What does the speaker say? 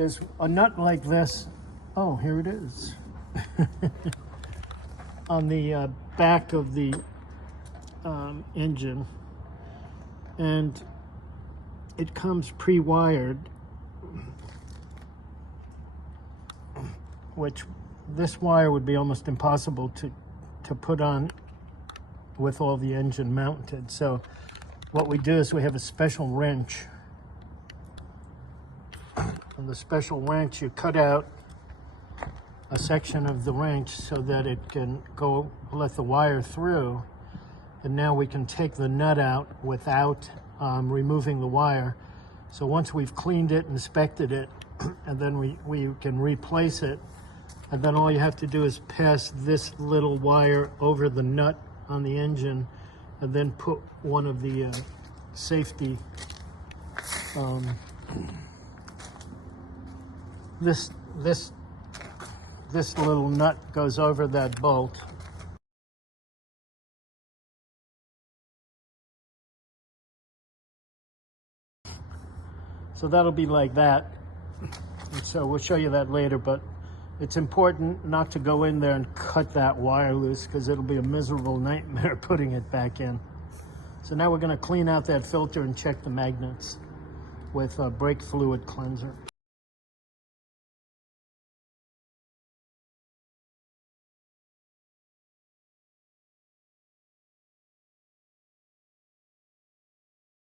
there's a nut like this. Oh, here it is. On the back of the engine, and it comes pre-wired, which this wire would be almost impossible to put on with all the engine mounted. So what we do is we have a special wrench. And the special wrench, you cut out a section of the wrench so that it can go let the wire through, and now we can take the nut out without removing the wire. So once we've cleaned it, inspected it, and then we can replace it, and then all you have to do is pass this little wire over the nut on the engine, and then put one of the safety this little nut goes over that bolt. So that'll be like that. And so we'll show you that later, but it's important not to go in there and cut that wire loose, because it'll be a miserable nightmare putting it back in. So now we're going to clean out that filter and check the magnets with a brake fluid cleanser.